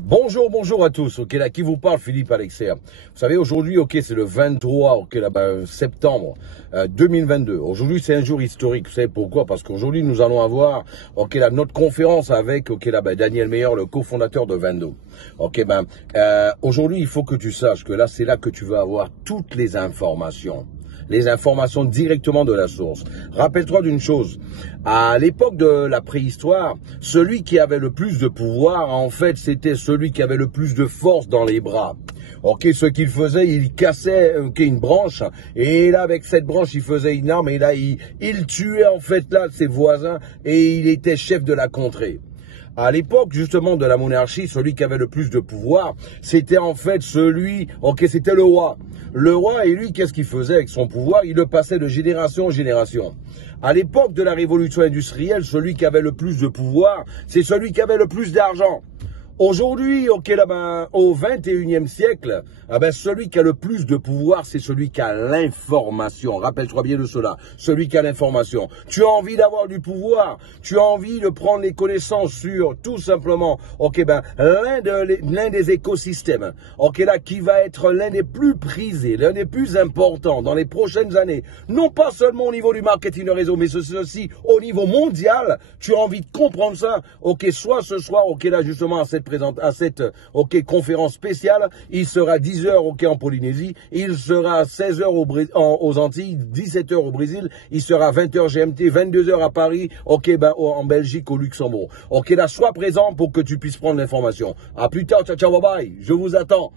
Bonjour, bonjour à tous. Ok, là, qui vous parle, Philippe Alexer. Vous savez, aujourd'hui, ok, c'est le 23, ok, là, septembre 2022. Aujourd'hui, c'est un jour historique. Vous savez pourquoi? Parce qu'aujourd'hui, nous allons avoir, ok, là, notre conférence avec, ok, là, Daniel Meyer, le cofondateur de Vendo. Ok, aujourd'hui, il faut que tu saches que là, c'est là que tu vas avoir toutes les informations directement de la source. Rappelle-toi d'une chose, à l'époque de la préhistoire, celui qui avait le plus de pouvoir, en fait, c'était celui qui avait le plus de force dans les bras. Ok, ce qu'il faisait, il cassait une branche, et là, avec cette branche, il faisait une arme, et là, il tuait en fait là ses voisins, et il était chef de la contrée. À l'époque, justement, de la monarchie, celui qui avait le plus de pouvoir, c'était en fait c'était le roi. Le roi, et lui, qu'est-ce qu'il faisait avec son pouvoir? Il le passait de génération en génération. À l'époque de la révolution industrielle, celui qui avait le plus de pouvoir, c'est celui qui avait le plus d'argent. Aujourd'hui, ok, au 21e siècle, celui qui a le plus de pouvoir, c'est celui qui a l'information. Rappelle-toi bien de cela. Celui qui a l'information. Tu as envie d'avoir du pouvoir. Tu as envie de prendre les connaissances sur, tout simplement, ok, l'un des écosystèmes, ok, là, qui va être l'un des plus prisés, l'un des plus importants dans les prochaines années. Non pas seulement au niveau du marketing de réseau, mais ceci au niveau mondial. Tu as envie de comprendre ça, ok, soit ce soir, ok, là, justement, à cette conférence spéciale, il sera 10h en Polynésie, il sera 16h aux Antilles, 17h au Brésil, il sera 20h GMT, 22h à Paris, en Belgique, au Luxembourg. Ok, là, sois présent pour que tu puisses prendre l'information. À plus tard, ciao, ciao, bye bye, je vous attends.